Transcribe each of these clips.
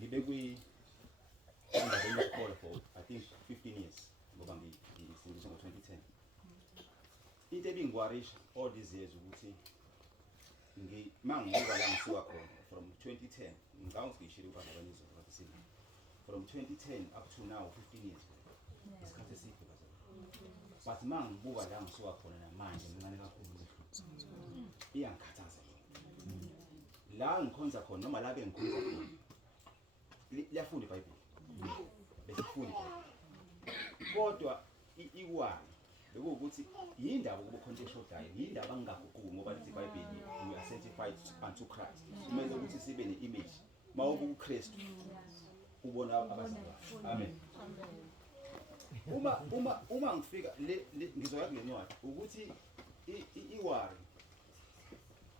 ngibe endaweni yesikole for I think 15 years ngoba ngisindiswa ngo-2010. Into ebingwarisha all these years ukuthi mangibuka la ngisuka khona from 2010 ngicabanga ukuthi ngishilo ubaba abanizwa ukuthi sini from 2010 up to now 15 years isikhathi eside bazali. But mangibuka la ngisuka khona namanje mncane kakhulu iyangikhathaza la ngikhonza khona noma la bengikhonza khona liyafunda iBhayibheli besifunda kodwa iwani bekuwukuthi yindaba kuba khonto eshodayo yindaba angingaguquki ngoba lithi iBhayibheli we are sanctified unto Christ kumele ukuthi sibe ne-image mawubuka uKristu ubona abazalwane. Amen. Uma ngifika ngizoya kule ncwadi ukuthi iwari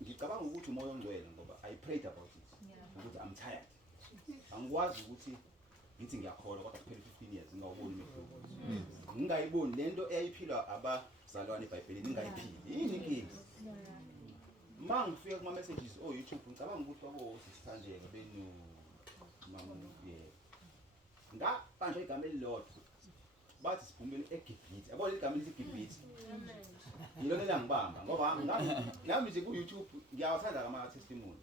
ngicabanga ukuthi umoya ongcwele ngoba I prayed about it ukuthi I'm tired. Angikwazi ukuthi ngithi ngiyakholwa kodwa kuphela 15 years ngawuboni umehluko. Ngingayiboni lento eyayiphilwa abazalwane eBhayibhelini ngingayiphili. Yini inkinga? Mangifika kuma messages YouTube ngicabanga ukuthi sisithandeka benu mama ngaphandle igama elilodwa bathi siphumele eGibhithe. Yabona igama elithi Gibhithe. Yilona elangibamba ngoba nami nje ku YouTube ngiyawathanda ama testimony.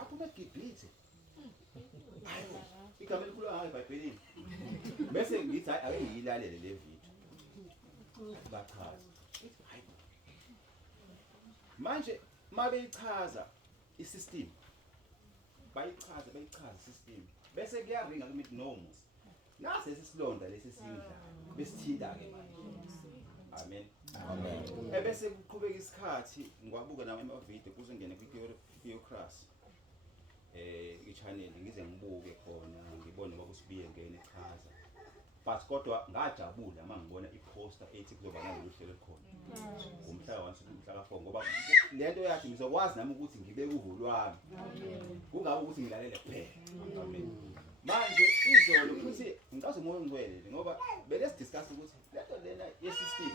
Aphume eGibhithe. Igama elikhulu ngayo eBhayibhelini. Bese ngithi ake ngiyilalele le video. Bachaza. Manje mabeyichaza isystem. Bayichaza isystem. Bese kuyaringa kumithi nomus. Nase sisilonda lesi singidla besithinda ke manje. Amen. Amen. Ebese kuqhubeka isikhathi ngwabuka nawe ama-video kuze ngene kwi-Theocracy. I-channel ngize ngibuke khona ngibone kwakusibiye ngene echaza. But kodwa ngajabula mangibona i-poster ethi kuzoba nalolu hlelo khona. Umhla umhla ka4 ngoba lento yathi ngizokwazi nami ukuthi ngibeke uvo lwami. Kungabe ukuthi ngilalele kuphela. Amen. Manje izolo futhi ngikaze umoya ongcwele ngoba bele sidiscuss ukuthi lento lena ye-system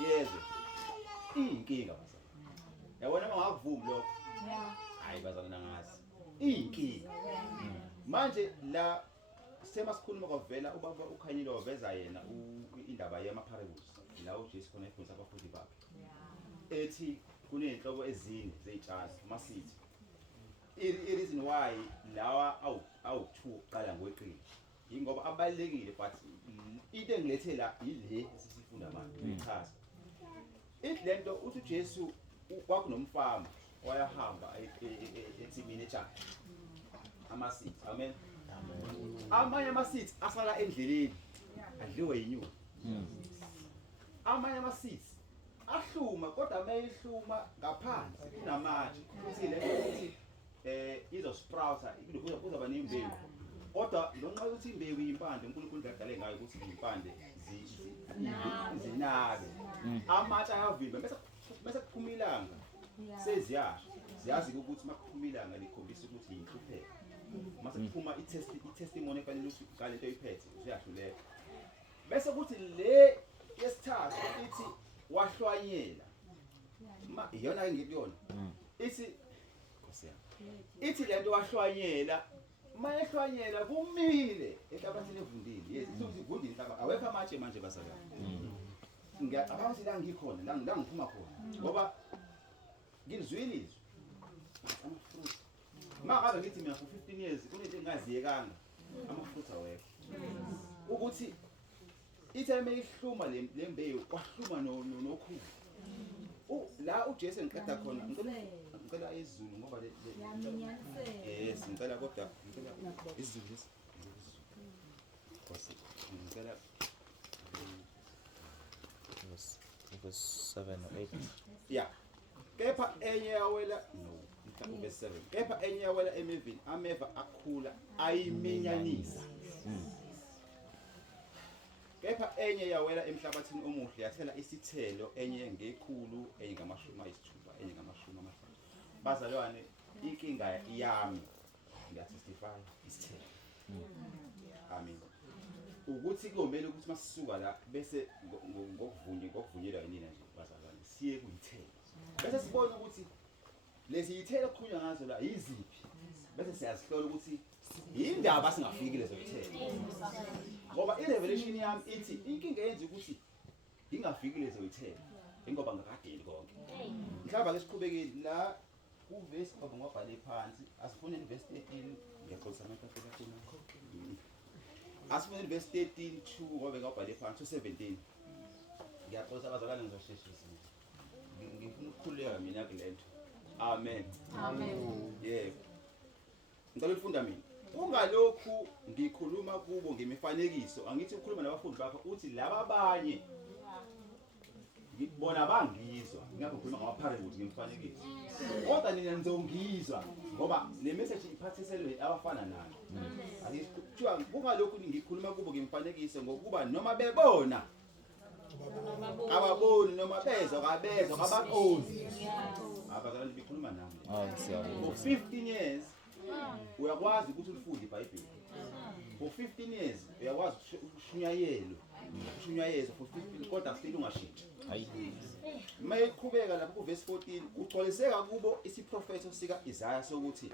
yezwe inkinga bazali. Yabona mangakuvumi lokho. Hayi bazali nangazi. Inkinga. Manje la sema sikhuluma kwavela ubaba uKhanyile waveza yena indaba yama-parables la uJesu khona efundisa abafundi bakhe. Ethi kuneyinhlobo ezine zey'tshalo ama-seeds. I-reason why lawa awu-2 uqala ngokweqile yingoba abalekile but into engilethe la ile esifunda manje ichaza. Ithi lento uthi uJesu kwakunomfama wayahamba etsimini etshani ama-seeds. Amen. Amanye ama-seeds asala endleleni adliwe yinyoni. Amanye ama-seeds ahluma kodwa mayehluma ngaphansi kunamatshe futhi lento ukuthi izosprouta kuzoba nembewu kodwa ngenxa ukuthi imbewu yimpande uNkulunkulu udlale ngayo ukuthi impande zinabe amatshe ayavimba bese kuphuma ilanga seziyasha ziyazi ukuthi makuphuma ilanga likhombisa ukuthi yinhlupheko. Mase kuphuma i-testimony efanele ukuthi ngalento oyiphethe uyahluleka. Bese kuthi le yesithathu ithi wahlwanyela. Iyona ngikuyona. Ithi lento wahlwanyela mayehlwanyela kumile enhlabathini evundile. Yes, ukuthi ivundile inhlaba awekho amatshe manje bazalwane. Ngiyacabanga la ngikhona la ngiphuma khona ngoba ngizwile ama-fruit. Makaze ngithi mina for 15 years kunento engaziyekanga ama-fruit awekho. Ukuthi itheme ihluma lembewu kwahluma nokhulu. La uJesu ngiqeda khona ngicela izulu ngoba yes ngicela kodwa ngicela izulu lesi. Ngicela verse 7 or 8. Yeah. Kepha enye yawela no verse 7. Kepha enye yawela emevini ameva akhula ayiminyanisa. Kepha enye yawela emhlabathini omuhle yathela isithelo enye ngekhulu enye ngamashumi ayisithupha enye ngamashumi amahlanu. Bazalwane inkinga yami ngiyatestify isithelo. Amen. Ukuthi kumele ukuthi masisuka la bese ngokuvunyelwa yinina nje bazalwane siye kuyithelo. Bese sibona ukuthi lezi ithelo okukhulunywa ngazo la yiziphi. bese siyazihlola ukuthi indaba singafikile zoyithela. Ngoba irevelation yami ithi inkinga yenza ukuthi ngingafikile zoyithela ngoba ngakadeli konke. Mhlawumbe ake siqhubekile la kuverse baba ngwabhale phansi asifune verse 13 ngiyaxolisa amehlo afuna. Asifune verse 13 to ngoba ngwabhale phansi 17. Ngiyaxolisa abazalwane ngizosheshisa. Ngifuna ukukhuleka mina kulento. Amen. Amen. Yebo. Ngicela ukufunda mina. Ungalokhu ngikhuluma kubo ngemifanekiso, angithi ukukhuluma nabafundi bakho uthi laba abanye ngibona bangizwa, ngakho ngikhuluma ngama-parables ngemifanekiso. Kodwa nina nizongizwa ngoba le message iphathiselwe abafana nani. Akuthiwa kungalokhu ngikhuluma kubo ngemifanekiso ngokuba noma bebona ababoni noma bezwa kabezwa kabaqozi. Abazalwane bikhuluma nami. For 15 years uyakwazi ukuthi ulifunde iBhayibheli. For 15 years uyakwazi ushunyayelwe for 15 kodwa still ungashintshi. Mayiqhubeka lapho kuverse 14 ugcoliseka kubo isiprofeto sika Isaiah sokuthi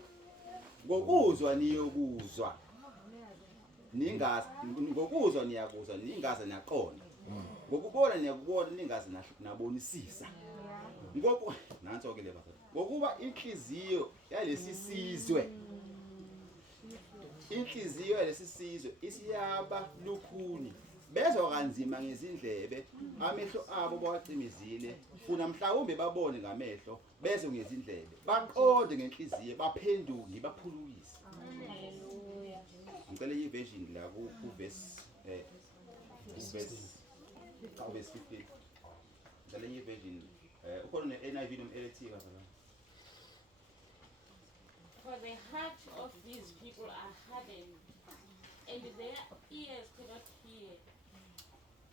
ngokuzwa niyokuzwa ningazi, ngokuzwa niyakuzwa ningazi niyaqonda, ngokubona niyakubona ningazi nabonisisa. Ngoku nanso ke le bathi ngokuba inhliziyo yalesi sizwe isiyaba lukhuni bezwa kanzima ngezindlebe, amehlo abo bawacimizile, funa mhlawumbe babone ngamehlo bezwe ngezindlebe, baqonde ngenhliziyo baphenduke baphulukise. Haleluya. Ngicela iversion la ku verse 15. Ngicela iversion ukhona NIV noma LT kaza. For the heart of these people are hardened, and their ears cannot hear,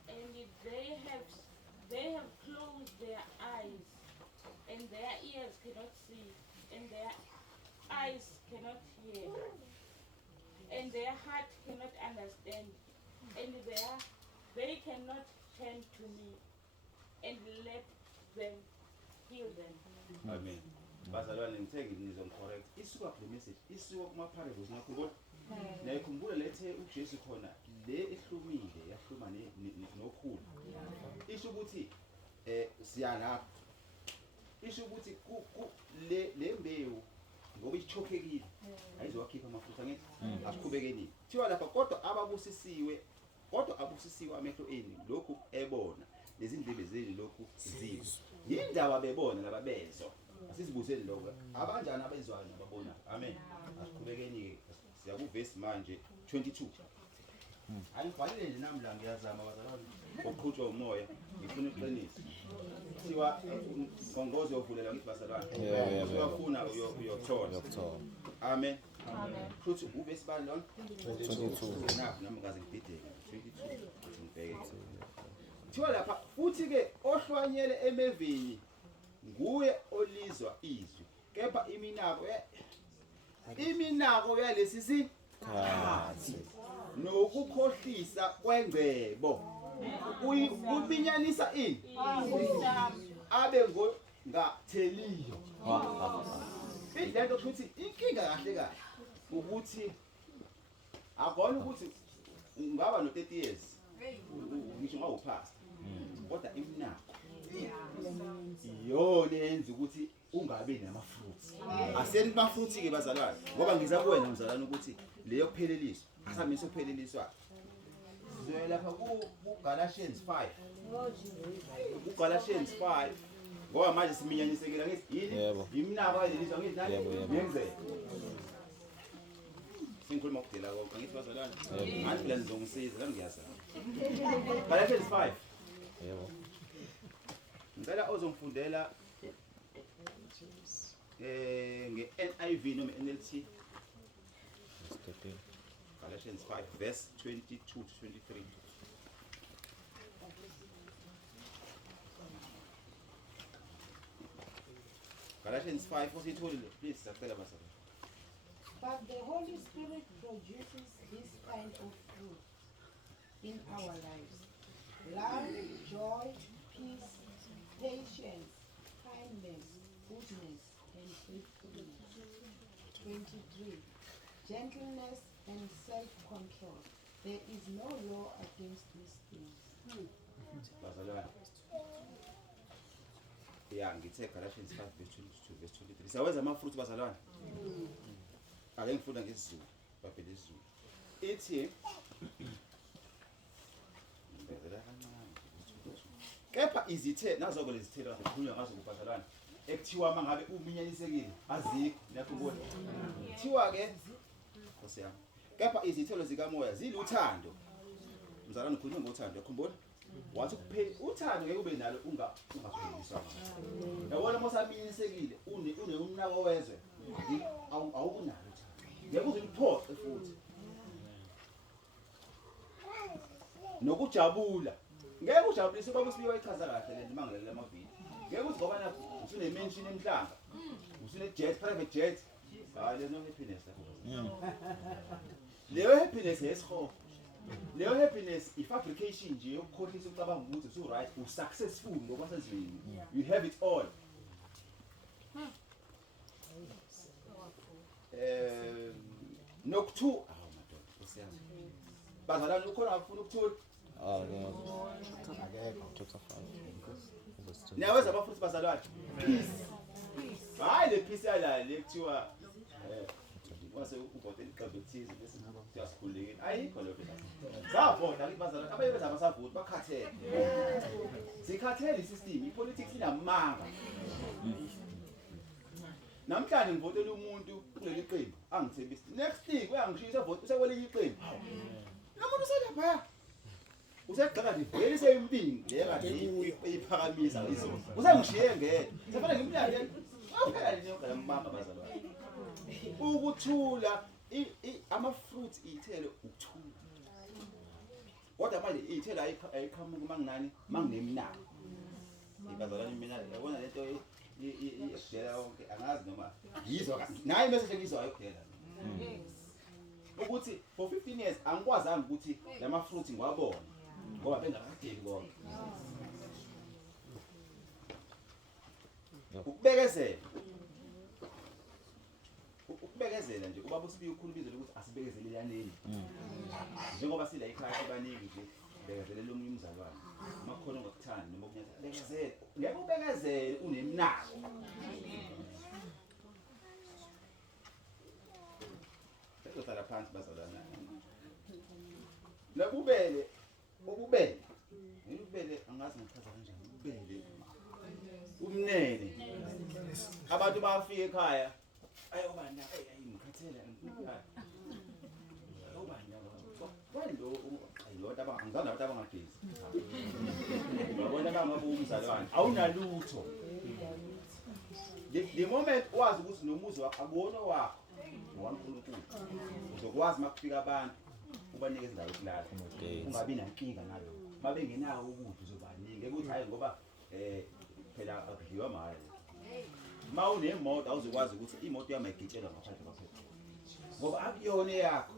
and they have closed their eyes, and their ears cannot see, and their eyes cannot hear, and their heart cannot understand, and they cannot turn to me and let them heal them. Amen. Bazalwane ngithe ngizomcorrect. Isuka ku message, isuka kuma parables ngakho. Nayikhumbula lethe uJesu khona le ehlumile yahluma nokhulu. Isho ukuthi siyalapha. Isho ukuthi le mbewu ngoba ichokekile ayizowakhipha amafutha ngithi asiqhubekeni. Thiwa lapha kodwa abusisiwe amehlo eni lokhu ebona nezindlebe zeni lokhu zizwe. Yindaba bebona laba bezwa. Asizibuseni lokho. Abanjani abezwayo nababona. Amen. Asiqhubekeni ke siya ku verse manje 22. Ayibhalile nje nami la ngiyazama bazalwane ukuqhutshwa umoya ngifuna iqiniso. Thiwa ngongozo yovulela ngithi bazalwane. Uyafuna uyothola. Amen. Amen. Futhi uverse bani lona? 22. Naku nami ngaze ngibhideke 22. Ngibheke. Thiwa lapha futhi ke ohlwanyele emevini nguye olizwa izwi, kepha iminako yalesi sikhathi nokukhohlisa kwengcebo kubinyanisa ini abe ngatheliyo. Indlela ukuthi inkinga kahle ukuthi akona ukuthi ungaba no 30 years ngisho ngawupasta kodwa iminako iyona yenza ukuthi ungabe namafruits. Aseni mafruits ke bazalwane ngoba ngiza kuwena mzalwane ukuthi leyo kupheleliswa asami sokupheleliswa. Sizoya lapha ku Galatians 5. Ku Galatians 5 ngoba manje siminyanisekela ngithi yini iminako ayelizwa ngithi nani ngiyenzela. Singikhuluma ukudela konke ngithi bazalwane ngathi la nizongisiza la ngiyazama. Galatians 5. Yebo. Ngicela ozongifundela nge-NIV noma NLT. Galatians 5 verse 22 to 23. Galatians 5 42 please sacela basaba. But the Holy Spirit produces this kind of fruit in our lives: love, joy, peace, patience, kindness, goodness, and faithfulness. 23. Gentleness and self-control. There is no law against these things. Bazalwane. Yeah, ngithe Galatians 5 verse 22 verse 23. Siyawenza ama-fruit bazalwane. Ake ngifunda ngesizulu, babhele isizulu. Ithi ngibezela kancane. Kepha izithelo nazo-ke lezi zithelo zikhulunywa ngazo kubazalwane. Ekuthiwa mangabe uminyanisekile azikho ngiyakhumbula. Kuthiwa-ke Nkosi yami. Kepha izithelo zikamoya ziluthando. Mzalwane ukhuluma ngothando, yakhumbula? Wathi uthando ngeke ube nalo ungapheliswa. Yabona mosaminyanisekile unako wezwe. Awukunalo uthando. Ngeke uze uliphoxe futhi. Nokujabula. Ngeke ujabulise baba usibiwe ichaza kahle le mangalela amavidiyo. Ngeke uthi ngoba nakho usune mention emhlanga. Usune jet, private jet. Hayi leyo happiness lapho. Leyo happiness yesihogo. Leyo happiness i-fabrication nje yokukhohlisa ucabanga ukuthi usu-right, u-successful ngokwasezweni. You have it all. Nokuthu madoda kusiyami. Bazalwane ukhona ngakufuna ukuthula. Niyaweza abafuthi bazalwane. Peace. Hayi le peace yala le kuthiwa wase uvote iqembu elithize bese siyasikhulekela. Ayikho lokho la. Savota ukuthi bazalwane abayenza abasavoti bakhathele. Sikhathele isystem, ipolitics inamanga. Namhlanje ngivotela umuntu kuleli qembu angithembisi. Next week uyangishisa vote usekwelinye iqembu. Nomuntu uselapha. Usegxeka nje vele seyimpingi le kade iphakamisa izolo. Usengishiye ngeke. Sefana ngimlande. Awuphela nje ngiyambamba bazalwane. Ukuthula ama-fruits iy'thelo ukuthula. Kodwa manje iy'thelo ayiqhamuki manginani manginemnako. Ibazalwane mina yabona lento iyekudela wonke angazi noma yizwa naye message ngizwa ayikudela. Ukuthi for 15 years angikwazanga ukuthi lama-fruits ngiwabone ngoba bengakadeli konke. Ukubekezela. Ukubekezela nje ubaba usibiye ukhulumizela ukuthi asibekezelelaneni. Njengoba sila ekhaya abaningi nje bekezelela omunye umzalwane. Makhono ngokuthanda noma okunyatha bekezela. Ngeke ubekezele unemnako. Sezohlala phansi bazalwana. Ububele angazi ngichaza kanjani ububele. Umnene. Abantu bafika ekhaya ayobana ngikhathela ngikhaya. Ayobana kwalo ayilona abangizana abantu abangagezi. Babona bangabuza umzalwane awunalutho. The moment wazi ukuthi nomuzi wakho akuwona wakho waNkulunkulu uzokwazi makufika abantu ubanikeza indawo yokulala ungabi nankinga nalo mabengenawo ukudla uzobanika ukuthi hayi ngoba phela akudliwa mahhala ma unemoto awuzokwazi ukuthi imoto yami ayigitshelwa ngaphandle kwaphela ngoba akuyona yakho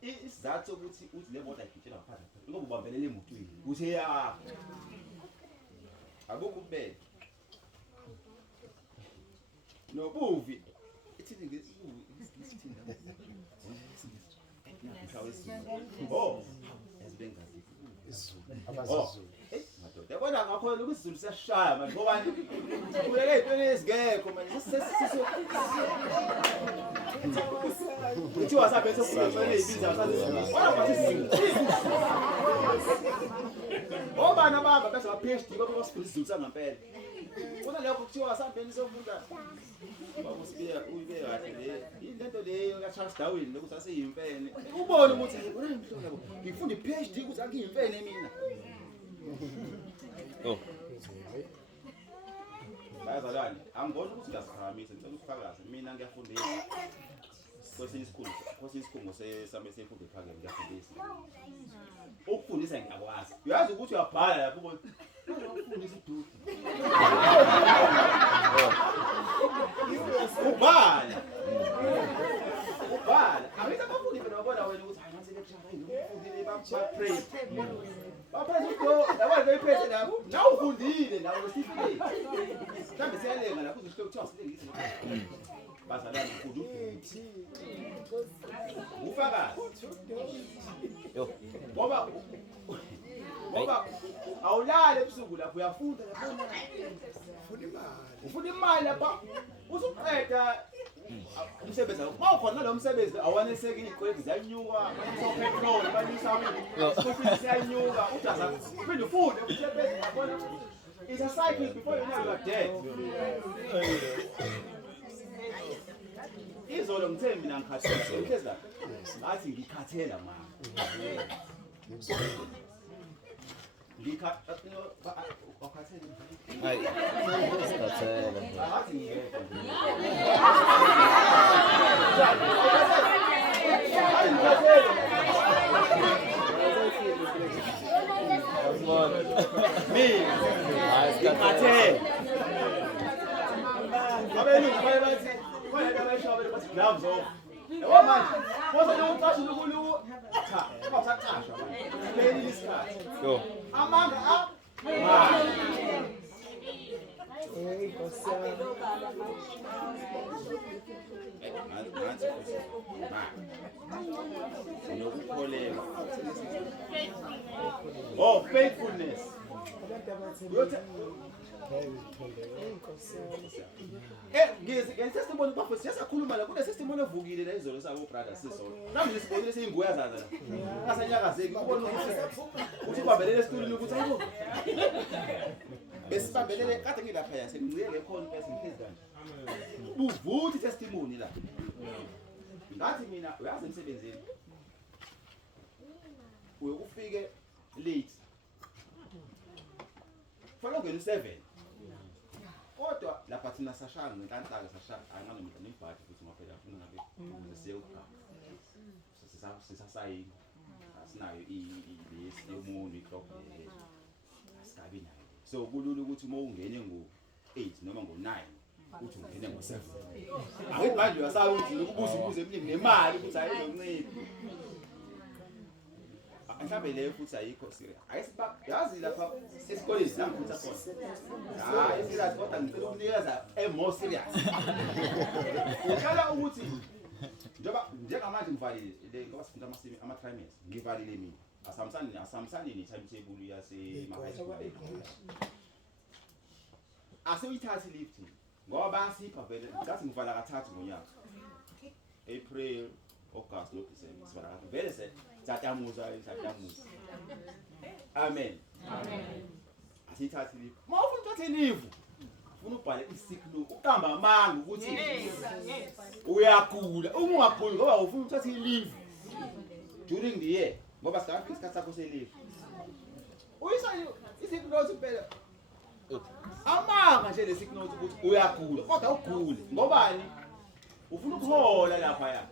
isizathu sokuthi uthi le moto ayigitshelwa ngaphandle kwaphela ngoba ubambelela emotweni uthi yakho akukho ubele nobuvi ithi ngesibuvi isithina oh esibengazi abazizulu madoda yabona ngakho ukuthi isizulu siyashaya manje ngoba kulele izintweni ezingekho manje uthi wasabethe ukukhuluma izibiza wona bathi isizulu obana baba bese ba PhD ngoba basifundisa isizulu sangampela Kuna lokho kuthiwa sambeni sofunda baba usibiya uyibe kahle le into leyo ka Charles Darwin lokuthi aseyimfene ubone ukuthi yona imhlobo ngifunda iPhD ukuthi akuyimfene mina oh bazalwane angibona ukuthi ngiyasiphakamisa ngicela ukufakaza mina ngiyafundisa kwesinye isikhungo sesame semfundo ephakeme ngiyafundisa ukufundisa ngiyakwazi uyazi ukuthi uyabhala lapho ukuthi ukufundisa idudu ubhala awuyithi abafundi phela babona wena ukuthi hayi nase lecture ngifundile bapray baphaza udo yabona beyiphethe lapho nawe ufundile nawe wesifike mhlambe siyalenga lapho uzosho ukuthi awusilengisi bazalwane mkhulu ufakazi ngoba awulale ebusuku lapho uyafunda lapho ufuna imali lapha usuqeda umsebenzi mawukhona lo msebenzi awaneseki izikweletu ziyanyuka petrol banyusa school siyanyuka udaza uphinde ufunde usebenza yabona it's a cycle before you know you are dead izolo ngithembi mina ngikhathele uhleza ngathi ngikhathela mama Oh, faithfulness. Ngesesibona bafo siyasakhuluma la kune sesibona evukile la izolo sabo brothers sisona. Namanje sibonile seyinguya zaza la. Ngasanyakazeki ubona ukuthi kwabelele esitulini ukuthi hayibo. Besibambelele kade ngilapha yase ngicike khona person phezulu kanje. Uvuthi testimony la. Ngathi mina uyazi emsebenzini. Uyokufike late. Fana ngene 7. Kodwa lapha thina sashanga ngenhlanhla sashanga anganomdla nembhadi futhi ngaphela ufuna ngabe sesiyokha. Sisasayi asinayo ilesi yomuntu iclock asikabi nayo. So kulula ukuthi uma ungene ngo8 noma ngo9 uthi ungene ngo7. Ayithi manje uyasayi ukuthi ukubuza eminingi nemali ukuthi ayizoncipha. Mhlawumbe leyo futhi ayikho serious. Ayisiba yazi lapha esikoleni sangiphatha khona. Hayi serious kodwa ngicela ukunikeza more serious. Uqala ukuthi njengamanje ngivalile le ngoba sifunda ama trimesters ngivalile mina. Asamsani ni timetable yase high school. Asuyithathi lift ngoba basipha vele ngathi ngivala kathathu ngonyaka. April, August, no December. Sivala kathathu vele Satamuza. Amen. Asithathi lift. Mawufuna uthathe leave. Ufuna ubhale isick note. Uqamba amanga ukuthi uyagula. Uma ungaguli ngoba ufuna uthathe leave during the year. Ngoba sikafika isikhathi sakho se-leave. Uyisa isick note impela. Amanga nje lesick note ukuthi uyagula kodwa ugule. Ngobani? Ufuna ukuhola lapha ya.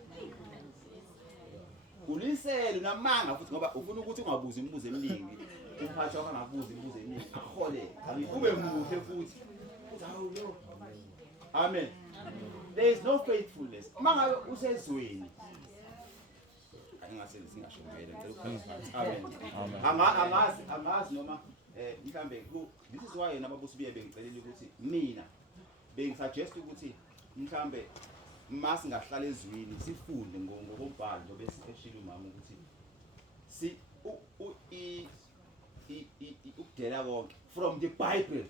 Ulisele namanga futhi ngoba ufuna ukuthi ungabuzi imibuzo eminingi. Umphathi wakho angabuzi imibuzo eminingi. Akhole. Ube muhle futhi. Amen. There is no faithfulness. Mangabe usezweni. Angase singasho ngayela ngicela amen. Angazi noma mhlambe this is why nababusi biye bengicelela ukuthi mina bengisuggest ukuthi mhlambe masingahlala ezwini sifunde ngokombhalo njengoba eshilo mama ukuthi si ukudela konke from the Bible.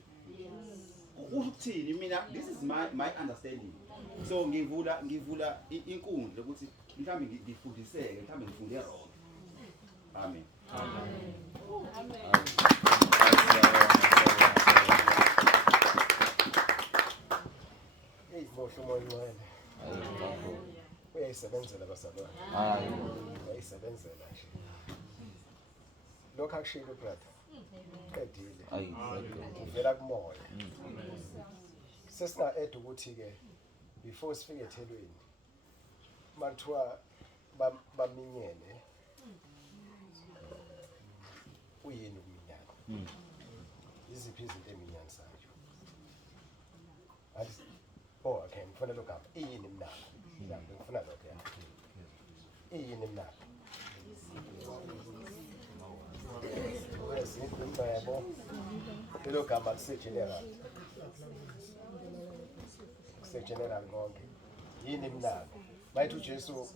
Ukuthini mina this is my understanding. So ngivula inkundla ukuthi mhlambe ngifundiseke mhlambe ngifunde wrong. Amen. Hey, bohle moyeni. Uyayisebenzela basalwane. Uyayisebenzela nje. Lokho akushilo brother. Qedile. Uvela kumoya. Sesina add ukuthi ke before sifike ethelweni mathiwa baminyene uyini ukuminyana iziphi izinto eminyanisayo athi okay ngifuna lo gama iyini mnaka mhlawumbe ngifuna lokho iyini mnaka yabo lo gama lisegeneral konke yini imnako bayithi uJesu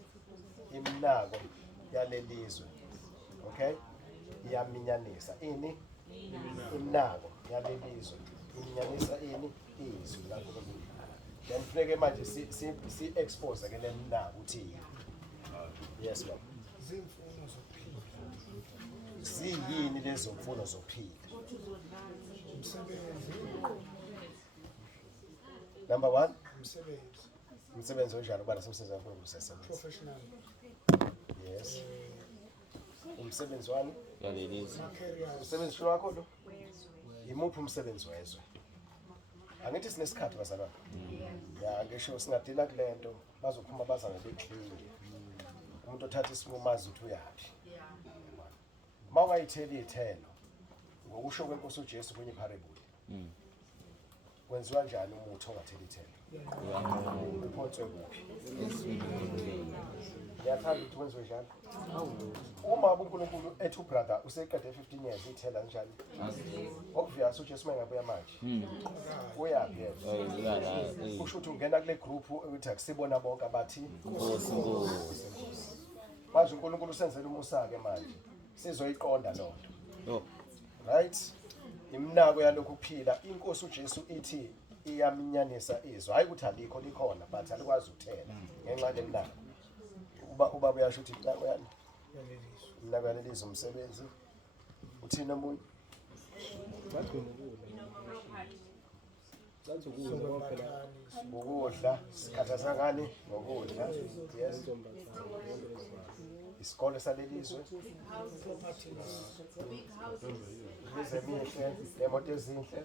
imnako yalelizwe okay iyaminyanisa ini imnako yalelizwe iminyanisa ini izwi laNkulunkulu then funeke manje si expose ke lemnako uthi yes baba zimfuno zokuphila ziyini lezo mfuno zokuphila umsebenzi number 1 umsebenzi onjani ubala semsebenzi wakho usesebenza professional yes umsebenzi wami yalelizwe careers umsebenzi wakho lo yimuphi umsebenzi wezwe angithi sinesikhathi bazalwane ya ngisho singadila kulento bazophuma baza ngebeklingi umuntu othatha isimumazi uthi uyapi mawayithela ithelo ngokusho kwenkosi uJesu kwenye parable kwenziwa njani umuthi ongathela ithelo uphonswe kuphi yathanda ukuthi kwenziwe njalo uma uNkulunkulu ethi ubrother useqede 15 years ithela njani obvious uJesu mengabuya manje uyaphi kusho ukuthi ungena kule group ukuthi akusibona bonke abathi manje uNkulunkulu usenzela umusa ke manje sizoyiqonda lonto right imnako yalokhu kuphila inkosi uJesu ithi iyaminyanisa izwi hayi ukuthi alikho likhona but alikwazi ukuthela ngenxa lemnako ubaba uyasho ukuthi uyani imnako yalelizwe umsebenzi uthina umuntu ukudla sikhathaza ngani ngokudla yes isikole salelizwe izemihle nemoto ezinhle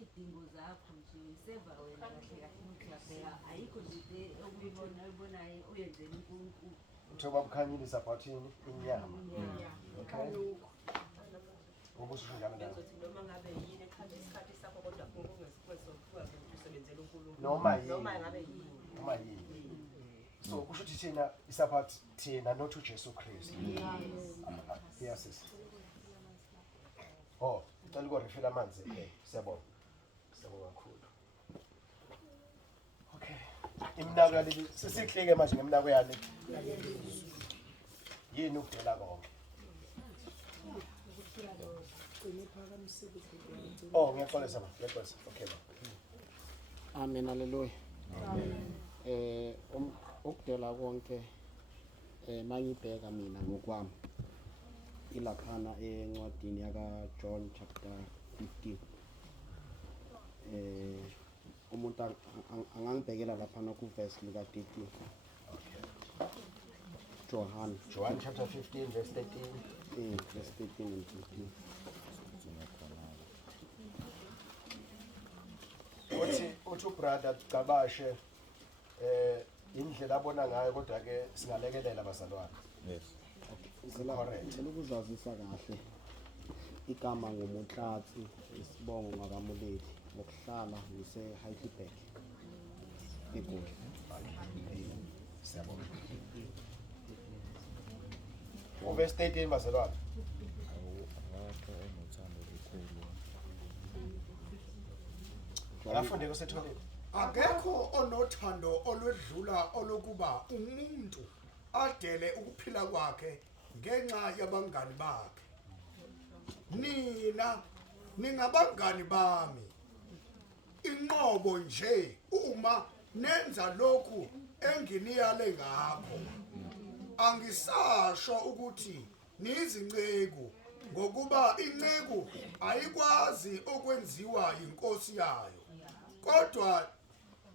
idingo zakho nje seva wena kahle kahle ayikho nje okuyibonayo uyenzela uNkulunkulu uthoba bukhanyile isaphathini inyama okay ubusho njalo nawe noma ngabe yini ekhatha isikhathi sakho kodwa ukungesikwesokwazi ukusebenzela uNkulunkulu noma yini noma ngabe yini noma yini so kusho ukuthi thina isaphathi thina not uJesu Kristu yes sis oh ucela ukurefila amanzi siyabona kakhulu okay imnako yaleli sesihleke manje ngemnako yale yini ukudela konke oh ngiyaxolisa ngiyaxolisa okay ba amen haleluya ukudela konke mangibheka mina ngokwami ilaphana encwadini yaka John chapter 15 umuntu angangibhekela laphana ku verse lika 13 John chapter 15 verse 13 verse 13 and 15 uthi ubrother Gabashe indlela abona ngayo kodwa ke singalekelela bazalwane yes ngicela ukuzazisa kahle igama ngoMunhlatsi isibongo ngakamuleli ngokuhlala ngise Heidelberg eGoli siyabona verse 13 bazalwane awakho enothando olukhulu afunde kusetholeni akekho onothando olwedlula olokuba umuntu adele ukuphila kwakhe ngenxa yabangani bakhe nina ningabangani bami inqobo nje uma nenza lokhu enginiyale ngakho angisasho ukuthi nizinceku ngokuba inceku ayikwazi okwenziwa inkosi yayo kodwa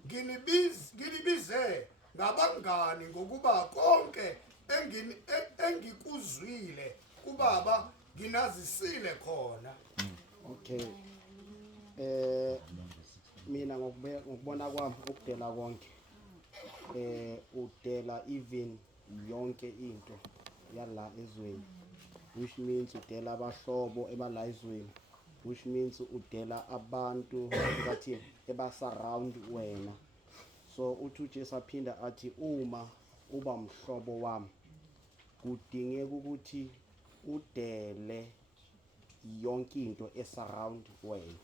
nginibize ngabangani ngokuba konke engikuzwile kubaba nginazisile khona okay mina ngokubona kwami ukudela konke udela even yonke into yala ezweni which means udela abahlobo ebala ezweni which means udela abantu bathi ebasurround wena so uthi uJesu aphinda athi uma uba mhlobo wami kudingeka ukuthi udele yonke into esurround wena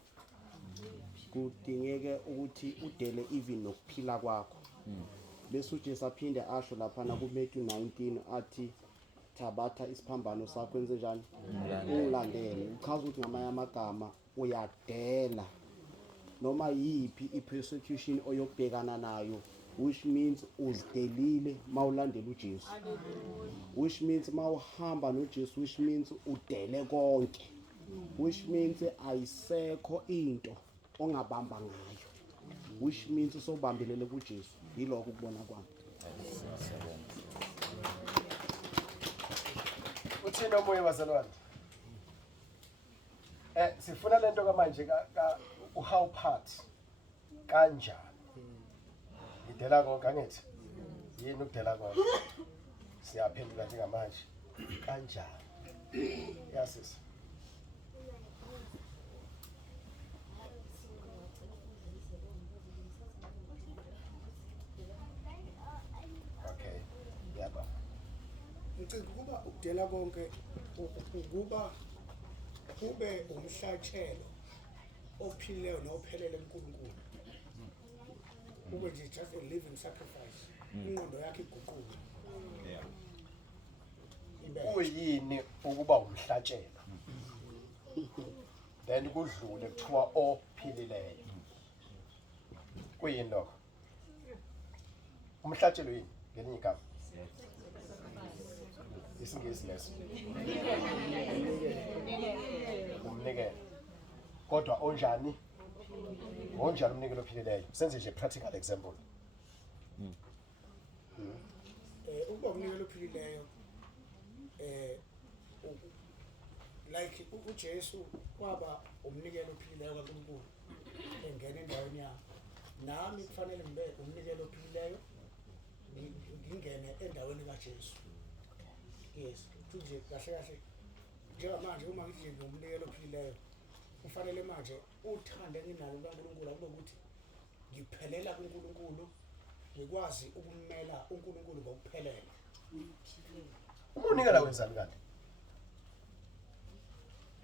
kudingeke ukuthi udele even nokuphila kwakho bese uJesu aphinde asho laphana kuMatthew 19 athi thabatha isiphambano sakho wenze njani ungilandele. Uchaza ukuthi ngamanye amagama uyadela noma yiphi i-persecution oyokubhekana nayo, which means uzidelile mawulandela uJesu, which means mawuhamba noJesu, which means udele konke, which means ayisekho into ongabamba ngayo, which means usobambelele kuJesu. Yilokho ukubona kwami. Uthina umoya bazalwane. Sifuna lento kamanje how part kanjani. Ngidela konke angithi. Yini ukudela konke? Siyaphendula njengamanje. Kanjani? Yasisi. Okay. Yaba. Ngicela ukuba ukudela konke ukuba kube umhlatshelo ophilileyo nophelele kuNkulunkulu. Kube nje just a living sacrifice. Ingqondo yakhe iguquke. Kuyini ukuba umhlatshelo? Then kudlule kuthiwa ophilileyo. Kuyini lokho? Umhlatshelo yini? Ngelinye igama. Isingisi leso. Umnikelo. Kodwa onjani? Onjani umnikelo ophilileyo? Senze nje practical example. Ukuba umnikelo ophilileyo like uJesu kwaba umnikelo ophilileyo kaNkulunkulu engena endaweni yami. Nami kufanele ngibe umnikelo ophilileyo ngingene endaweni kaJesu. Yes, nje kahle kahle njengamanje uma ngithi ngumnikelo ophilileyo kufanele manje uthande nginalo kaNkulunkulu akunokuthi ngiphelela kuNkulunkulu ngikwazi ukumela uNkulunkulu ngokuphelela. Unikela wenzani kanti?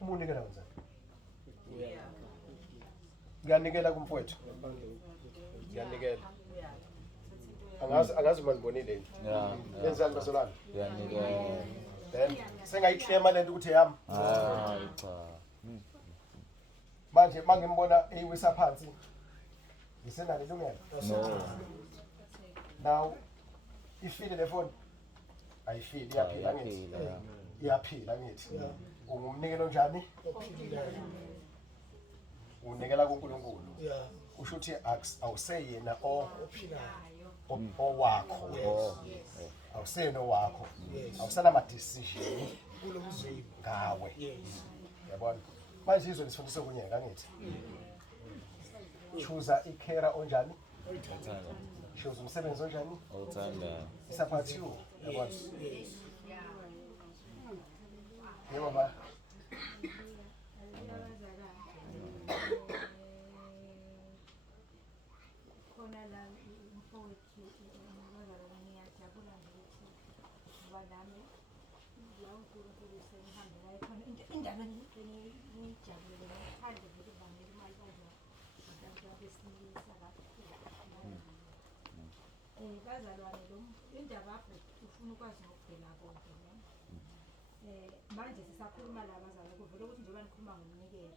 Unikela wenzani? Ngiyanikela kumfowethu. Ngiyanikela. Angazi manibonile yini? Yenzani bazalwane? Ngiyanikela. Then sengayiclaima lento ukuthi yami. Cha. Manje mangimbona eyiwisa phansi ngisenalo ilungelo. No. Now ifile le phone ayifili iyaphila ngithi. Iyaphila ngithi. Ungumnikelo njani? Unikela kuNkulunkulu. Usho ukuthi awuseyena owakho. Awusena owakho. Awusana ama decision Kulomzimba ngawe. Yabona? Manje izwe lisifundise kunye kangithi. Choose ikera onjani? Choose umsebenzi onjani? Othanda. It's about you. Yabona? Yebo ba. Khona la umfowethu ngabazalwane ngiyajabula nje ukuthi ngoba nami la uNkulunkulu sengihambe la khona indaba ngiyijabulele ngithanda nje ukuvangela imali baza abantu abesilisa kakhulu. Bazalwane lo indaba apho ufuna ukwazi ngokudela konke ne. Manje sisakhuluma la bazalwane kuvela ukuthi njengoba nikhuluma ngomnikelo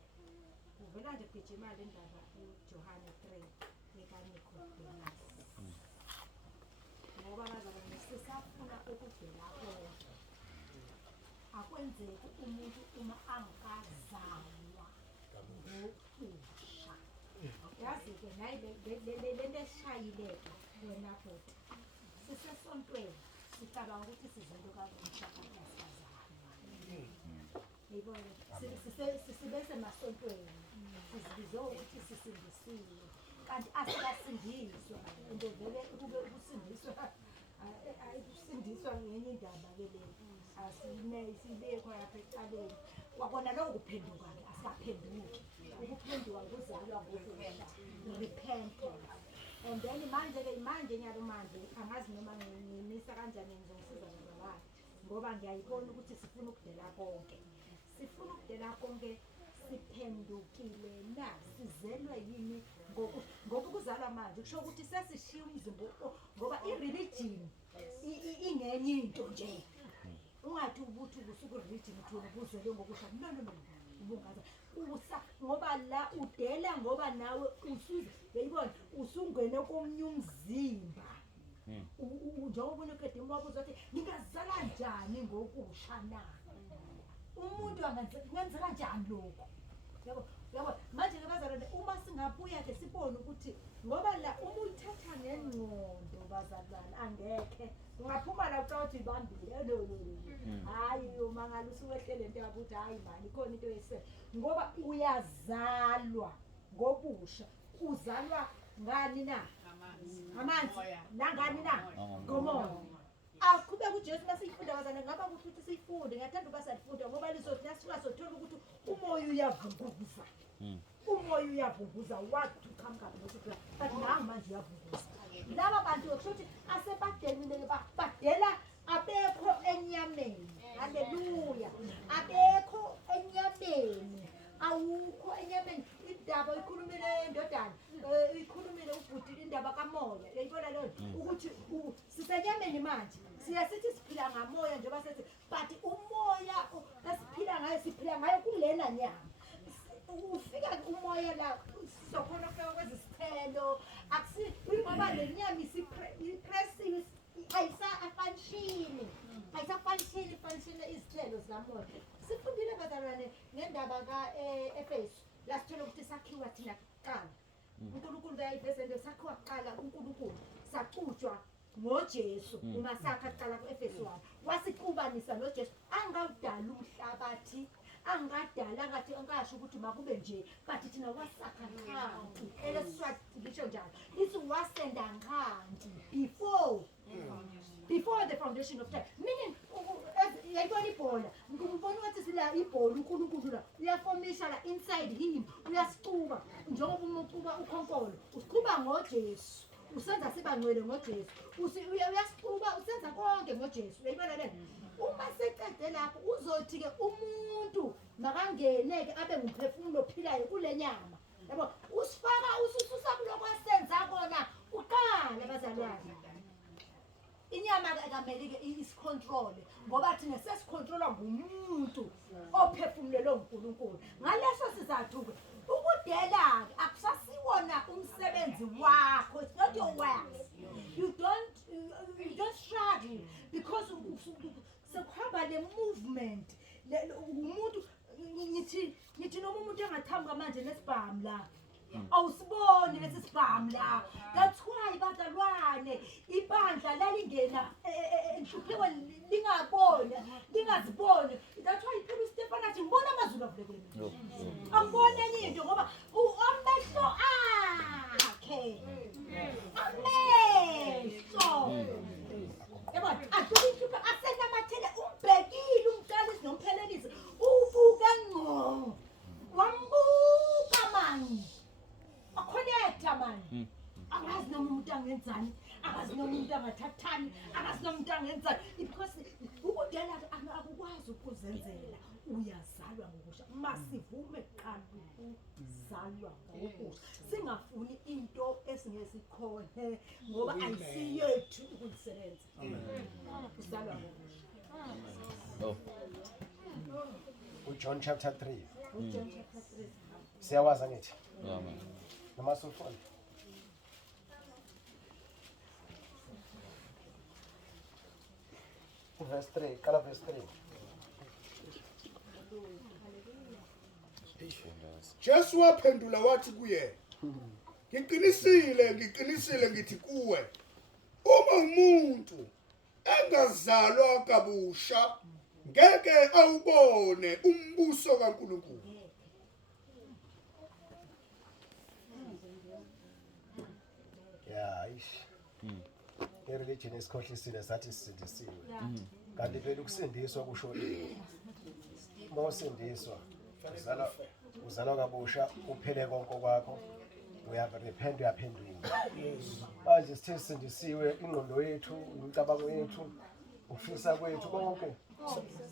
kuvela nje kugijima le ndaba uJohane 3 ekaNicodemus. Ngoba bazalwane sisafuna ukudela konke. Akwenzeki umuntu uma angakazalwa ngobusha. Yazi ke nayi le nto eshayileke wena futhi sisesontweni sicabanga ukuthi sizinto kaZusha kaSazana. Yibona sisibese masontweni sizibizwa ukuthi sisindisiwe kanti asikasindiswa into vele kube ukusindiswa ayikusindiswa ngenye indaba ke le asibekho lapha ecaleni wakona lo kuphenduka ke asikaphenduki ukuphenduka kuzalwa ngokuwela repentance. And then manje nyalo manje angazi noma ngimisa kanjani ngizongisiza ngizolala ngoba ngiyayibona ukuthi sifuna ukudela konke. Sifuna ukudela konke siphendukile na sizelwe yini ngoba ukuzalwa manje kusho ukuthi sesishiya umzimba ngoba i-religion ingenye into nje ungathi ukuthi usuku religion uthula kuzelwe ngokusha no ubungaza ngoba la udela ngoba nawe uyayibona usungene komnye umzimba njengoba uneqeda imwabuzo ukuthi ngingazala njani ngokusha na umuntu angenza kanjani lokho yabo manje ke bazalwane uma singabuya ke sibone ukuthi ngoba la uma uyithatha ngengqondo bazalwane angeke ungaphuma la ucathi ibambile hayi umangala usuwehlele into yakuthi hayi mani khona into yese ngoba uyazalwa ngobusha uzalwa ngani na amanzi nangani na ngomoya akube kuJesu masifunda bazana ngaba ukuthi sifunde ngiyathanda ubasafunda ngoba lizothi nasifika sothola ukuthi umoya uyavunguza umoya uyavunguza what to come up ukuthi but nangu manje uyavunguza laba bantu ukuthi asebadelile badela abekho enyameni haleluya abekho enyameni awukho enyameni indaba ikhulumile ndodana ikhulumile ubhuti indaba kamoya yayibona leyo ukuthi sisenyameni manje siyasithi siphila ngamoya njengoba sethi but umoya siphila ngayo kulena nyama ufika umoya la sokhona kufika kwezisithelo ngoba le nyama ipressive ayisafanishile izithelo zikamoya sifundile bazalwane ngendaba ka-Efesu lasithola ukuthi sakhiwa thina kuqala uNkulunkulu bayayiveza sakhiwa kuqala uNkulunkulu saqhutshwa ngoJesu uma sakha kuqala ku-Efesu 1 wasixubanisa noJesu angawudala umhlabathi angadala ngathi angasho ukuthi makube nje but thina wasakha ngqanti elesiswati lisho njalo lithi wasenda ngqanti before the foundation of time meaning yayibona ibhola ngibona ukuthi sila ibhola uNkulunkulu la uyafomisha la inside him uyasicuba njengoba umucuba ukhonkolo usicuba ngoJesu usenza siba ngcwele ngoJesu uyasicuba usenza konke ngoJesu uyayibona le uma seqede lapho uzothi ke umuntu makangeneke abe ngumphefumulo ophilayo kule nyama yabo usifaka usususa kuloko asenza kona uqala bazalwane inyama akamele isicontrol ngoba thina sesicontrolwa ngumuntu ophefumulelwe uNkulunkulu ngaleso sizathu ukudela akusasiwona umsebenzi wakho it's not your work you don't struggle because sekuhamba le movement umuntu ngithi noma umuntu engathambuka manje nesibhamu la awusiboni lesi sibhamu la that's why bazalwane ibandla lalingena enhluphekweni lingaziboni that's why iphela uStefan athi ngibona amazulu avulekile angibona enye into ngoba amehlo akhe amehlo yabona ahluphe asenamathele umbhekile umqalisi nomphelelisi ubuka ngqo wambuka manje akhonetha manje akazi noma umuntu angenzani akazi noma umuntu angathathani akazi noma umuntu angenzani because ukudela akukwazi ukuzenzela uyazalwa ngokusha masivume kuqala ukuzalwa ngokusha singafuni into esingesikhona ngoba ayisiyethu ukulisebenza uzalwa ngokusha uJohn chapter 3 siyawazi ngithi noma sufuna verse 3 kala verse 3 Jesu waphendula wathi kuye ngiqinisile ngithi kuwe uma umuntu engazalwa kabusha ngeke awubone umbuso kaNkulunkulu religion esikhohlisile sathi sisindisiwe kanti phela ukusindiswa kusholile mawusindiswa uzalwa kabusha uphele konke kwakho uyarepent uyaphendula manje sithe sisindisiwe ingqondo yethu imicabango yethu ufisa kwethu konke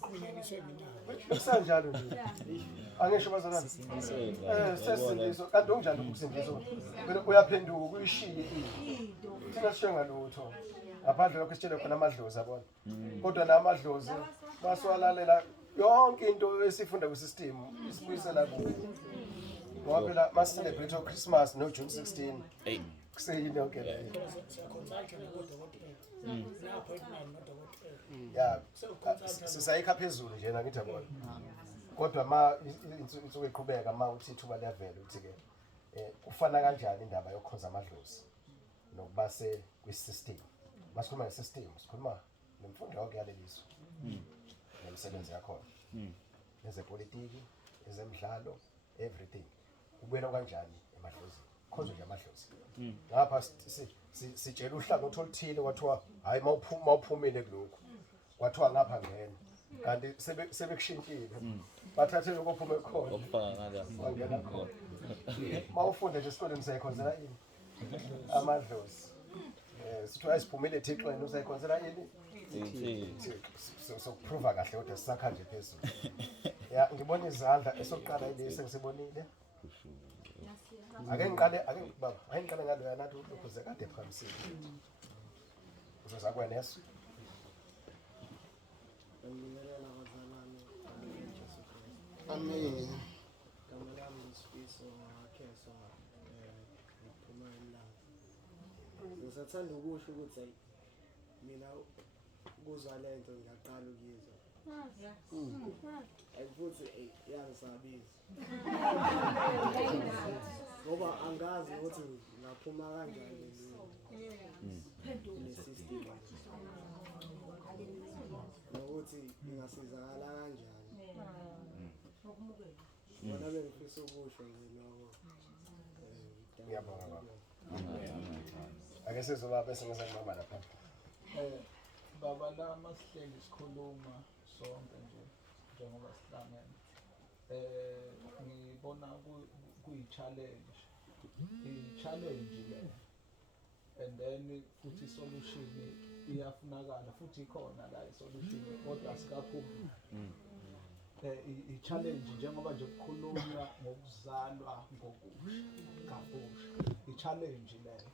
Kungeniswe mina. kusanjalo nje angisho bazalwane sesindiswa kanti unjani ukusindiswa phela uyaphenduka uyishiye into thina sishenga lutho ngaphandle lokho sitshele khona amadlozi abona kodwa namadlozi baswalalela yonke into esifunda kwisystem isibuyisela kuyo ngoba phela masicelebrate uChristmas no June 16 kuseyini yonke leyo ya sisayikha phezulu nje nakithi yabona kodwa ma insuku iqhubeka ma uthi ithuba liyavela uthi ke kufana kanjani indaba yokukhonza amadlozi nokuba kwi-system masikhuluma nge-system sikhuluma nemfundo yonke yaleliso nemisebenzi yakhona ezepolitiki ezemidlalo everything ubuyela kanjani emadlozini khonzwa nje amadlozi ngapha sitshela uhlangothi oluthile kwathiwa hayi mawuphumile kulokhu kwathiwa ngapha ngena kanti sebekushintile bathathe lokho ophume khona wangena khona mawufunde nje esikoleni sayikhonzela ini amadlozi sithiwa isiphumile ethixweni usayikhonzela ini sokuprova kahle kodwa sisakha nje phezulu ya ngibona izandla esokuqala ilesi ngisibonile ake ngiqale ngalo yanathi ukuze kade phakamisile uzozakweneso amen Kamelami isifiso ngakheso ngiphumelela. Ngisathanda ukusho ukuthi mina kuzwa lento ngiyaqala ukuyizwa. Futhi yangisabisa. Ngoba angazi ukuthi ngaphuma kanjani le system. Nokuthi ingasizakala kanjani. Bona bengifisa ukusho nje lokho. Ngiyabonga. Ake sizoba bese ngizakumama lapha. Baba la masihleli sikhuluma sonke nje njengoba sihlangene ngibona kuyi-challenge i-challenge le and then futhi i-solution iyafunakala futhi ikhona la i-solution kodwa asikaphumi i-challenge njengoba nje kukhulunywa ngokuzalwa ngokusha kabusha i-challenge leyo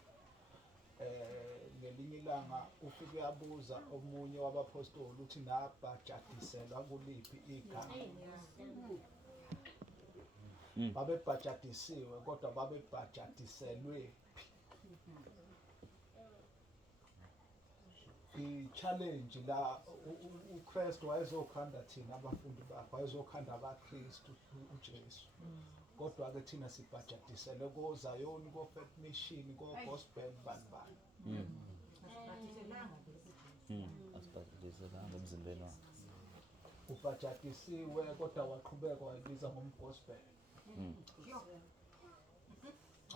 ngelinye ilanga ufike yabuza omunye wabapostoli uthi nabhajadiselwa kuliphi igama babebhajadisiwe kodwa babebhajadiselwe i-challenge la uKristu wayezokhanda thina abafundi bakhe wayezokhanda abaKristu uJesu kodwa-ke thina sibhajadisele koZayoni ko-Faith Mission ko-Gospel bani asibhajadiselanga emzimbeni wakhe ubhajadisiwe kodwa waqhubeka wayibiza ngomgospel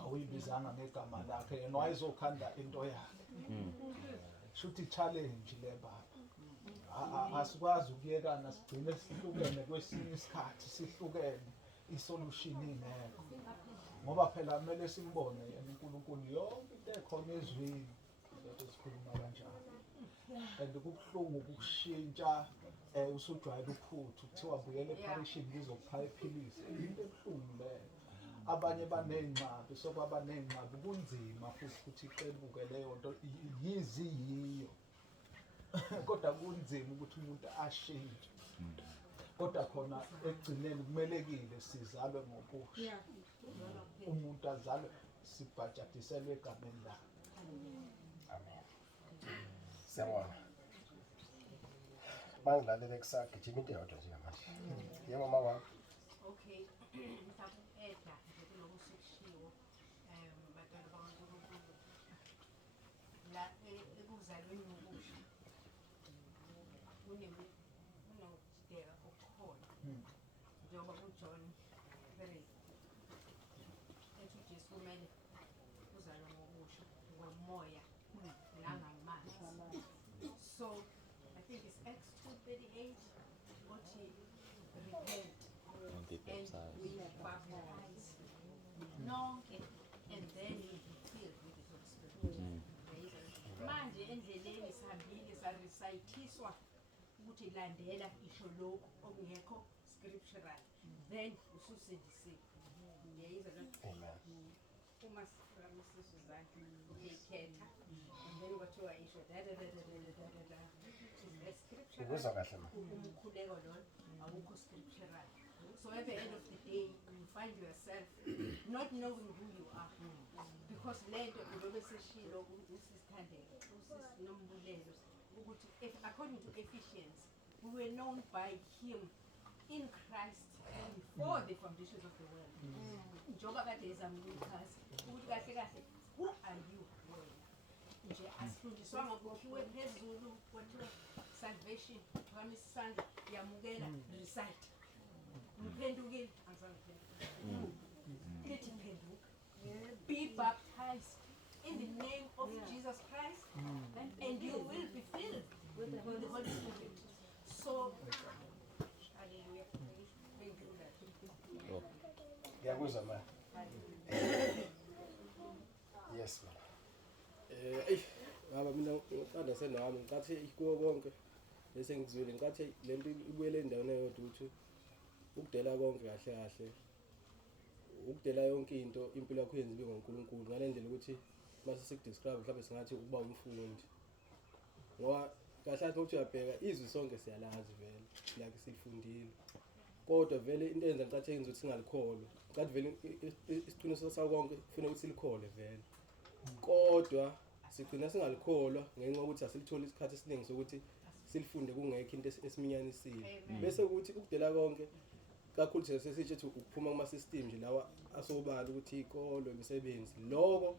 awuyibizanga ngegama lakhe yena wayezokhanda into yakhe shuthi challenge le baba asikwazi ukuyekana sigcine sihlukene kwesinye isikhathi sihlukene isolution ingekho ngoba phela kumele simbone yena uNkulunkulu yonke into ekhona ezweni bese sikhuluma kanjalo and kubuhlungu ukushintsha usujwayela uphuthu kuthiwa buyele eparishini ngizokupha iphilisi into ebuhlungu leyo abanye banengxaki sokwaba nengxaki kunzima futhi ukuthi iqebuke leyo nto yiyo kodwa kunzima ukuthi umuntu ashintshe kodwa khona ekugcineni kumelekile sizalwe ngobusha umuntu azalwe sibhajadiselwe egameni lakhe amen siyabona mangilalele kusagijima into eyodwa njengamanje yebo mama wakho okay mhlawumbe njengoba sekushiwo batwana bakaNkulunkulu la ekuzalweni ngobusha kunokudeka okukhona njengoba uJohn 3 ethi uJesu kumele uzalwe ngobusha ngomoya nangamanzi so I think it's Acts 2:38 othi repent and we baptize nonke and then you be filled with the Holy Spirit manje endleleni sihambile sayithiswa ukuthi landela isho lokhu okungekho scriptural then ususindisiwe. Ngiyayizwa lokho. Uma Suzanne uyikhetha and then kwathiwa isho Ukuzwa kahle ma. umkhuleko lona awukho scriptural. So at the end of the day you find yourself not knowing who you are because lento njengoba seshilo usisithandeka usisinombulelo ukuthi if according to Ephesians we were known by him in Christ before the foundations of the world. Njengoba kade ezamlichaza ukuthi kahle kahle who are you wena nje asifundiswanga kukhiwe phezulu kwathiwa salvation phakama isandla yamukela recite mphendukile angizange lithi phenduka be baptized in the name of Jesus Christ and you will be filled with the Holy Spirit. So hallelujah. Ngiyakuzwa ma. Yes ma. Baba mina uqanda senami ngathi kuwo konke bese ngizwile ngathi lento ibuyele endaweni eyodwa ukuthi ukudela konke kahle kahle ukudela yonke into impilo yakho yenziwe ngoNkulunkulu ngalendlela ukuthi mase sikudescribe mhlawumbe singathi ukuba umfundi ngoba kahle kahle ukuthi uyabheka izwi sonke siyalazi vele like silifundile kodwa vele into eyenza ngicathi yenza ukuthi singalikholwa ngathi vele isiqiniso sakho konke kufanele ukuthi silikholwe vele kodwa sigcina singalikholwa ngenxa ukuthi asilitholi isikhathi esiningi sokuthi silifunde kungekho into esiminyanisile bese ukuthi ukudela konke kakhulu sesitshe ukuthi ukuphuma kuma system nje lawa asobala ukuthi ikolo imisebenzi lokho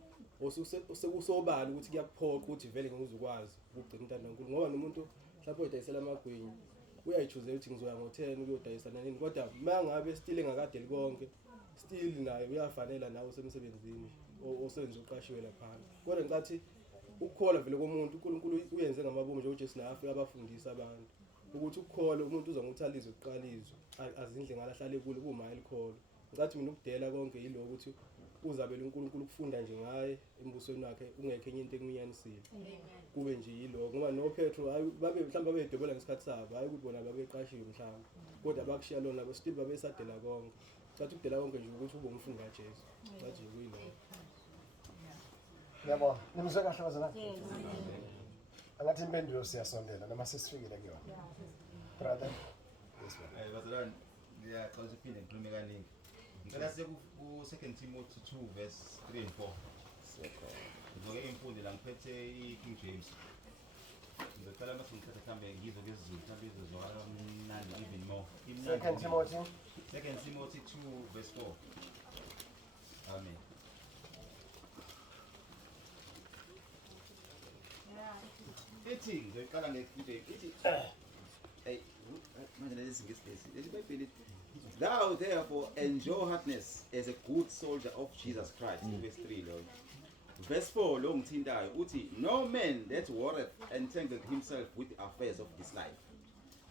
osekusobala ukuthi kuyakuphoqa ukuthi vele ngeke uzukwazi ukugcina intando kaNkulunkulu ngoba nomuntu mhlawumbe uyidayisela amagwinya uyayichoose ukuthi ngizoya ngo10 ukuyodayisana nini kodwa mangabe still engakade likonke still naye uyafanela nawe usemsebenzini osenze uqashiwe lapha kodwa ngicathi ukukholwa vele komuntu uNkulunkulu uyenze ngamabomu nje uJesu naye afika abafundisa abantu ukuthi ukukholwa umuntu uza ngokuthalizwe uqalizwe azindle ngalahlale kulo kuma elikholwa ngathi mina ukudela konke yilo ukuthi uzabela uNkulunkulu ukufunda nje ngaye embusweni wakhe ungekho enye into ekuminyanisile kube nje yilo ngoba no Petro babe mhlawumbe babedobela ngesikhathi sabo hayi ukuthi bona babeqashiwe mhlawumbe kodwa bakushiya lona labo still babesadela konke ngathi ukudela konke nje ukuthi ube umfundi kaJesu ngathi kuyilo. Yabo nimzwe kahle bazana angathi impendulo siyasondela noma sesifikile kuyona brother yes man bazalwane ngiyaqala ukuphinde ngikhulume kaningi ngicela siye ku 2 Timothy 2 verse 3 and 4 ngizoke imfundo la ngiphethe iKing James ngicela mase ngithatha kambe ngizo kwezizulu mhlawumbe izozwakala mnandi even more 2 Timothy 2 verse 4 amen. Ithi ngiqala ngekinto ithi hey manje lezi ngesilesi lezi Bible thou therefore endure hardness as a good soldier of Jesus Christ verse 3 lo verse 4 lo ngithintayo uthi no man that warreth entangled himself with the affairs of this life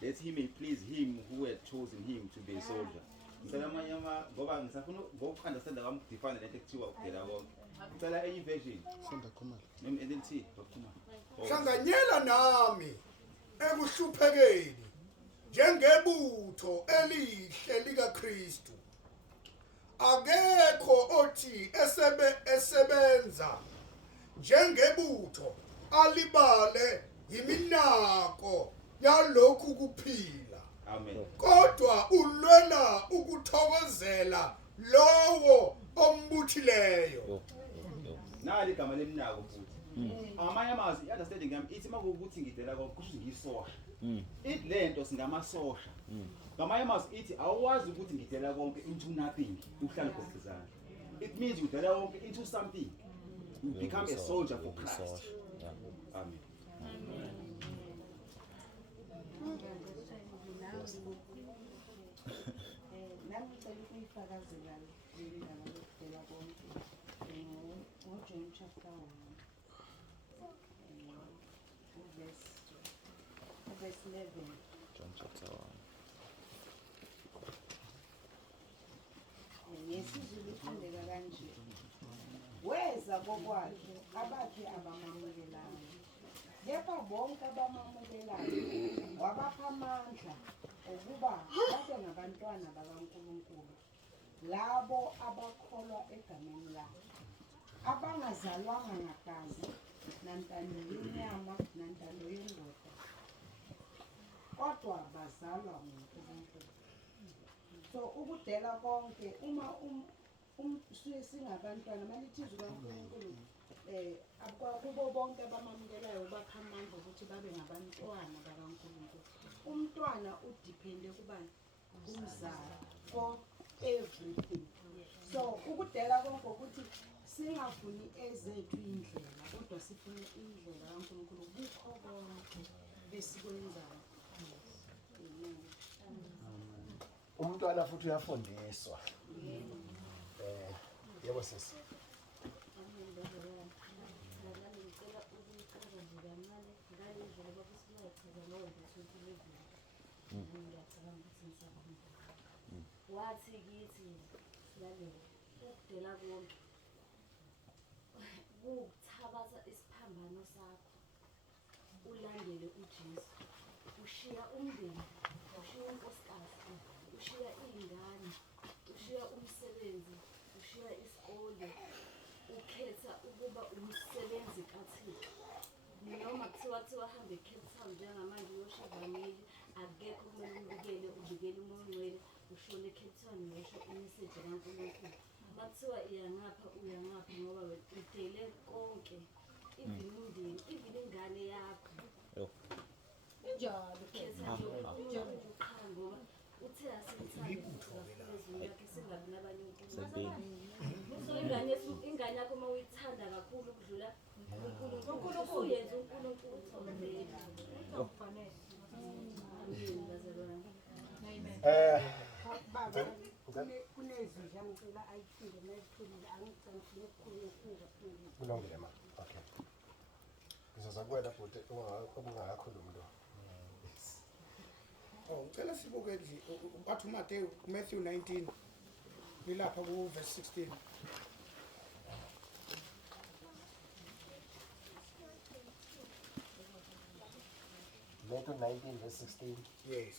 that he may please him who had chosen him to be a soldier. Ngicela manje ngoba ngisafuna ngoku-understanda kwami ukudefine lento ekuthiwa ukudela konke ngicela enye version Sonda Khumalo noma NLT bakhuluma hlanganyela nami ekuhluphekeni njengebutho elihle likaKristu akekho othi esebenza njengebutho alibale yiminako yalokhu kuphila amen kodwa ulwela ukuthokozela lowo ombuthileyo nali igama leminako futhi amanye amazwi i-understanding yami ithi makuwukuthi ngidela konke kusho ukuthi ngiyisosha ithi lento singamasosha ngamanye amazwi ithi awuwazi ukuthi ngidela konke into nothing uhlale khokuzana it means udela konke into something you become a soldier for Christ amen nami ngicela ukuyifakazela leli ndaba lokudela konke ngoJohn chapter 1 verse 11. John chapter 1. Yesizulu ifundeka kanje. Weza kokwakhe abakhe abamamukelanga kepha bonke abamamukelayo wabapha amandla ukuba babe ngabantwana bakaNkulunkulu, labo abakholwa egameni lakhe, abangazalwanga ngagazi nantando yenyama nantando yendoda, kodwa bazalwa nguNkulunkulu. So ukudela konke uma singabantwana malithi izwi kaNkulunkulu kubo bonke abamamukelayo bakha amandla ukuthi babe ngabantwana bakaNkulunkulu. Umntwana udiphende kubani? Kumzali for everything. So ukudela konke ukuthi singafuni ezethu indlela kodwa sifune indlela kaNkulunkulu kukho konke besikwenzayo. Umntwana futhi uyafundiswa. Yebo sisi. Wathi kithi lalela ukudela konke ukuthabatha isiphambano sakho ulandele uJesu, ushiya umndeni, ushiya unkosikazi, ushiya iy'ngane, ushiya umsebenzi, ushiya isikole, ukhetha ukuba umsebenzi kaThixo. Noma kuthiwa hambe eCape Town njengamanje uyosho ivangeli, akekho kumele umbikele uMongcwele, ushone eCape Town uyosho imeseji kaNkulunkulu. Makuthiwa uyangapha ngoba udele konke, even umndeni, even ingane yakho. Injalo Khetha uqhala ngoba uthe asimthanda yakhe singabi nabanye ingane yakho uma uyithanda kakhulu ukudlula uNkulunkulu uyenza uNkulunkulu uthokozele. baba kunezindla ngicela ayiphinde mayithulile angicangile ukukhuluma Kulungile ma. Okay. Ngizoza kuwena futhi obungakakhulumi lo. Ngicela sibuke nje bathi Matthew 19 ilapha ku verse 16. Matthew 19 verse 16. Yes.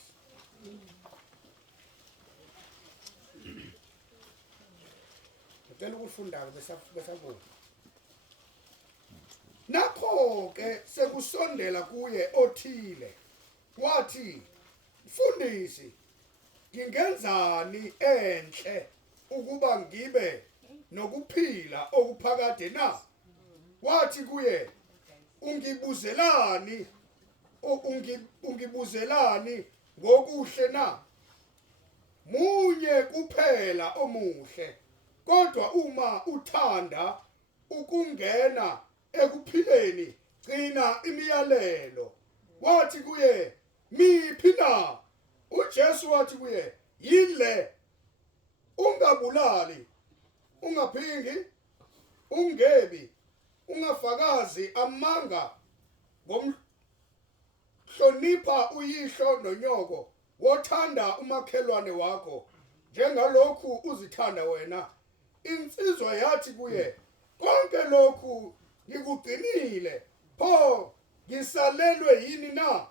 Ngicela ukufunda besabuka. Nakho ke sekusondela kuye othile. Wathi, "Mfundisi, ngingenzani enhle ukuba ngibe nokuphila okuphakade na?" Wathi kuye, "Ungibuzelani? Ungibuzelani ngokuhle na? Munye kuphela omuhle. Kodwa uma uthanda ukungena ekuphileni, gcina imiyalelo." Wathi kuye, "Miphi na?" uJesu wathi kuye, "Yile, ungabulali, ungaphingi, ungebi, ungafakazi amanga, hlonipha uyihlo nonyoko, wothanda umakhelwane wakho njengalokhu uzithanda wena." Insizwa yathi kuye, "Konke lokhu ngikugcinile, pho ngisalelwe yini na?"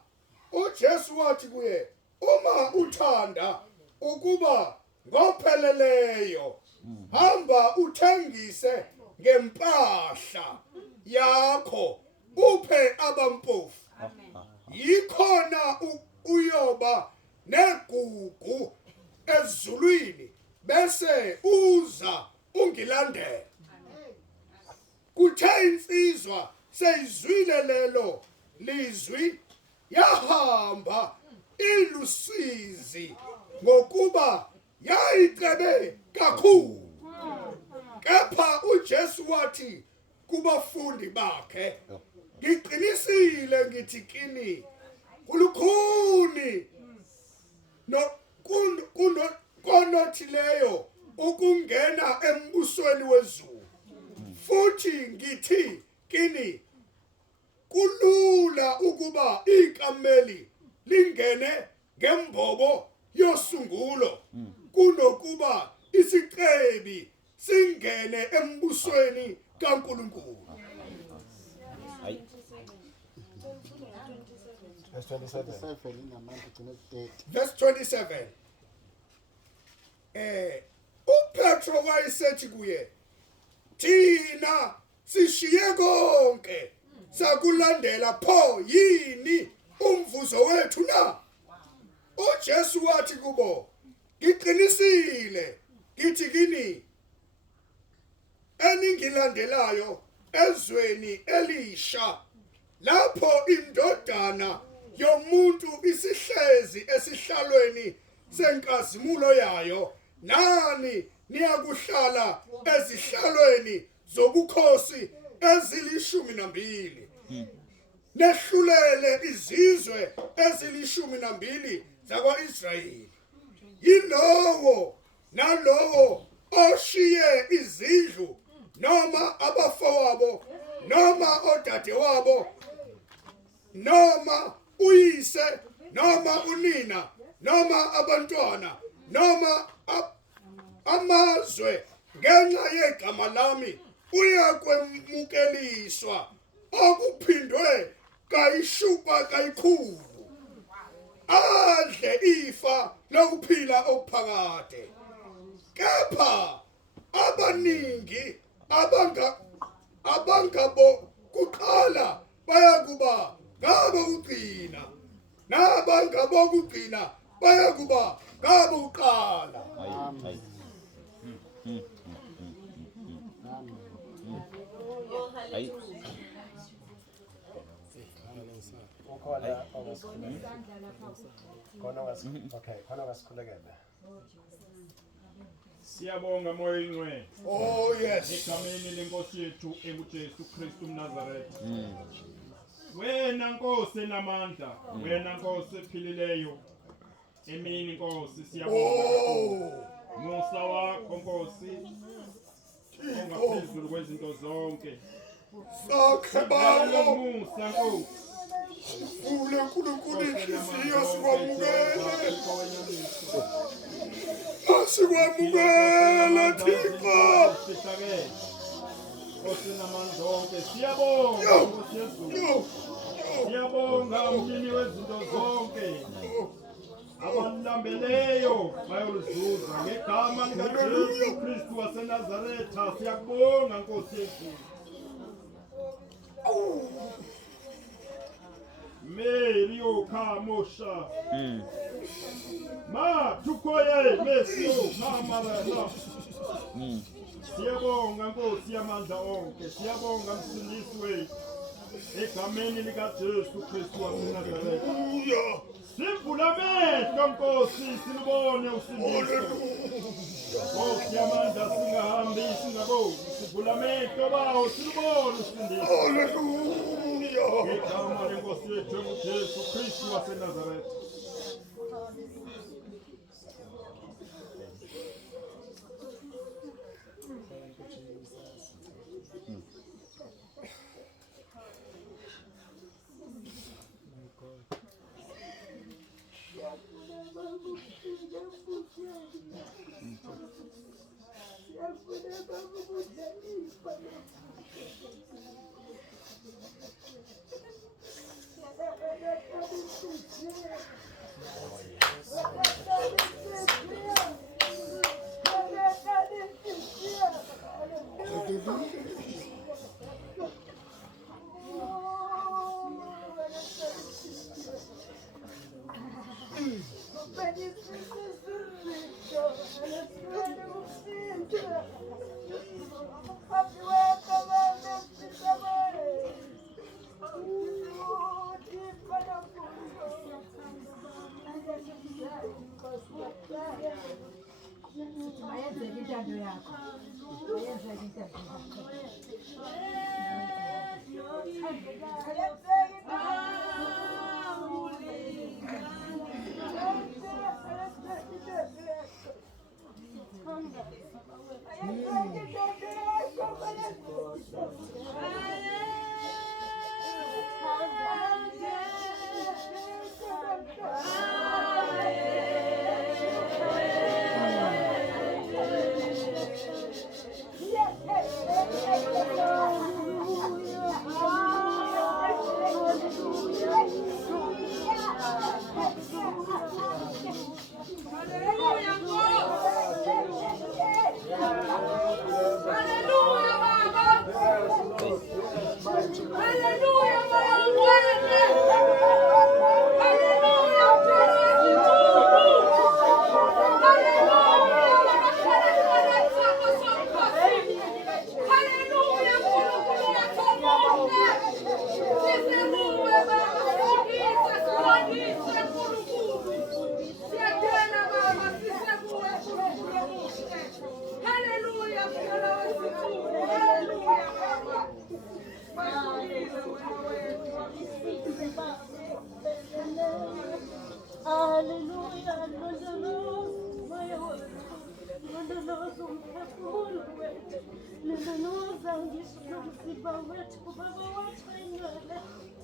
uJesu wathi kuye, "Uma uthanda ukuba ngopheleleyo, hamba uthengise ngempahla yakho uphe abampofu. Yikhona uyoba negugu ezulwini bese uza ungilandela." Kuthe insizwa seyizwile lelo lizwi, yahamba ilusizi ngokuba yayicebe kakhulu. Kepha uJesu wathi kubafundi bakhe, "Ngiqinisile ngithi kini, kulukhuni konothileyo ukungena embusweni wezulu. Futhi ngithi kini, kulula ukuba ikameli lingene ngembobo yosungulo kunokuba isicebi singene embusweni kaNkulunkulu." Verse 27. 27 inamandla igcine 30. Verse 27. uPetro wayesethi kuye, thina sishiye konke sakulandela pho yini umvuzo wethu na? uJesu wathi kubo, ngiqinisile ngithi kini, eningilandelayo ezweni elisha lapho indodana yomuntu isihlezi esihlalweni senkazimulo yayo, nani niyakuhlala ezihlalweni zobukhosi ezili12, nehlulele izizwe ezili12 zakwa-Israyeli. Yilowo nalowo oshiye izindlu noma abafowabo noma odadewabo noma uyise noma unina noma abantwana noma amazwe ngenxa yegama lami uyakwemukeliswa okuphindwe kayishuba kayikhulu, adle ifa lokuphila okuphakade. Kepha abaningi abangabo kuqala bayakuba ngabokugcina, nabangabokugcina bayakuba ngabokuqala. Khona ngasikhulekele. Siyabonga moya oyingcwele. Oh yes. Egameni lenkosi yethu enguJesu Kristu mNazaretha. Wena Nkosi enamandla, wena Nkosi ephilileyo. Emini Nkosi siyabonga. Musa wakho Nkosi ongaphezulu kwezinto zonke. Sakhebalo Musa Nkosi. Ule nkulunkulu inhliziyo sikwamukele. Asikwamukele Thixo. Nkosi namandla onke siyabonga Nkosi Yesu. Siyabonga umlimi wezinto zonke. Abalambeleyo bayoluzuza ngegama likaJesu Kristu waseNazaretha siyakubonga Nkosi Yesu. Mary okamosha. Ma tukoye mesio mama la. Siyabonga Nkosi yamandla onke, siyabonga msindisi wethu. Egameni likaJesu Kristu waseNazaretha. Sivula amehlo Nkosi silubone usindiso. Nkosi yamandla singahambi singaboni, sivula amehlo bawo silubone usindiso. Hallelujah. Ngegama lenkosi yethu uJesu Kristu waseNazaretha. Hallelujah, londoloza umphefumulo wethu, londoloza ngisho nomzimba wethu, baba wethu engcwele,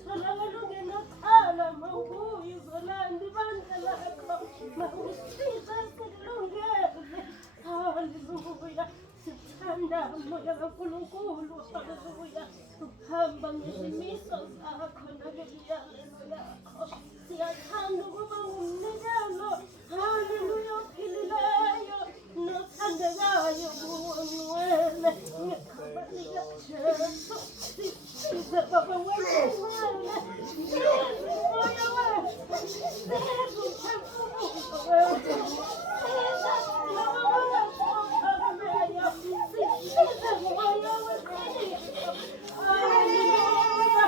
tholakala ungenacala mawubuye uzolanda ibandla lakho, mawusiza sikulungele. Haleluya, sithanda moya kaNkulunkulu, haleluya, ukuhamba ngezimiso zakho nangemiyalelo yakho. Siyathanda ukuba ngumnikelo, haleluya, ophilileyo nothandekayo kuwe ngcwele, ngegama likaJesu. Sisize baba wethu ngcwele, size umoya wethu, size umphefumulo wethu, size baba wethu ophakemeyo, sisize moya weqiniso. Haleluya,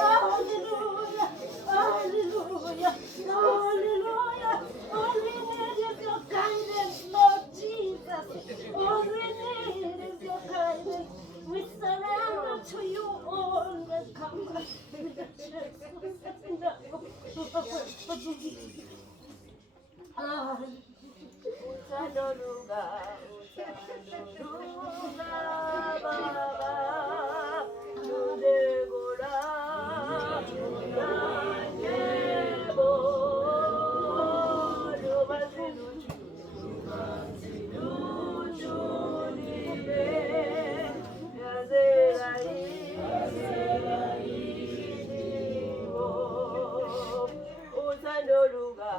haleluya, hallelujah, hallelujah. All we need is your guidance, Lord Jesus. All we need is your guidance. We surrender to you all the come. Utanoruga, Baba, Udegora. Utanoruga,